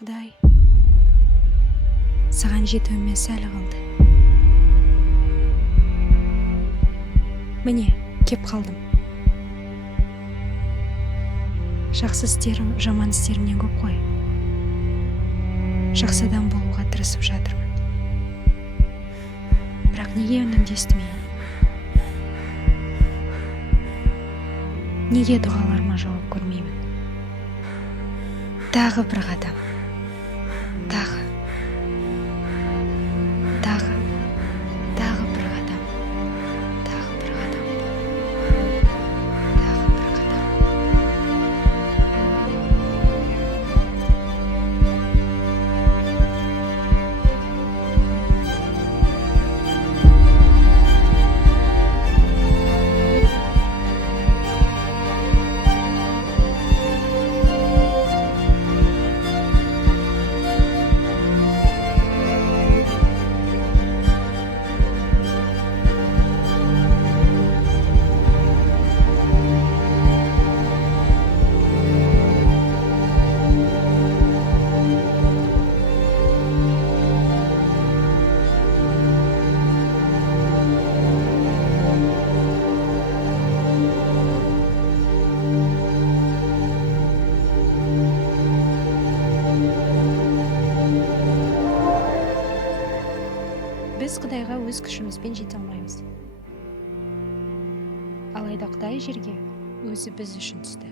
Құдай, саған жетуіме сәл қалды. Міне, кеп қалдым. Жақсы істерім жаман істерімнен көп қой. Жақсы адам болуға тырысып жатырмын. Бірақ неге үнімді естімеймін? Неге дұғаларыма жауап көрмеймін? Тағы бір қадам. Тағы бір қадам. Тағы бір қадам. Тағы бір қадам. Біз Құдайға өз күшімізбен жете алмаймыз. Алайда Құдай жерге өзі біз үшін түсті.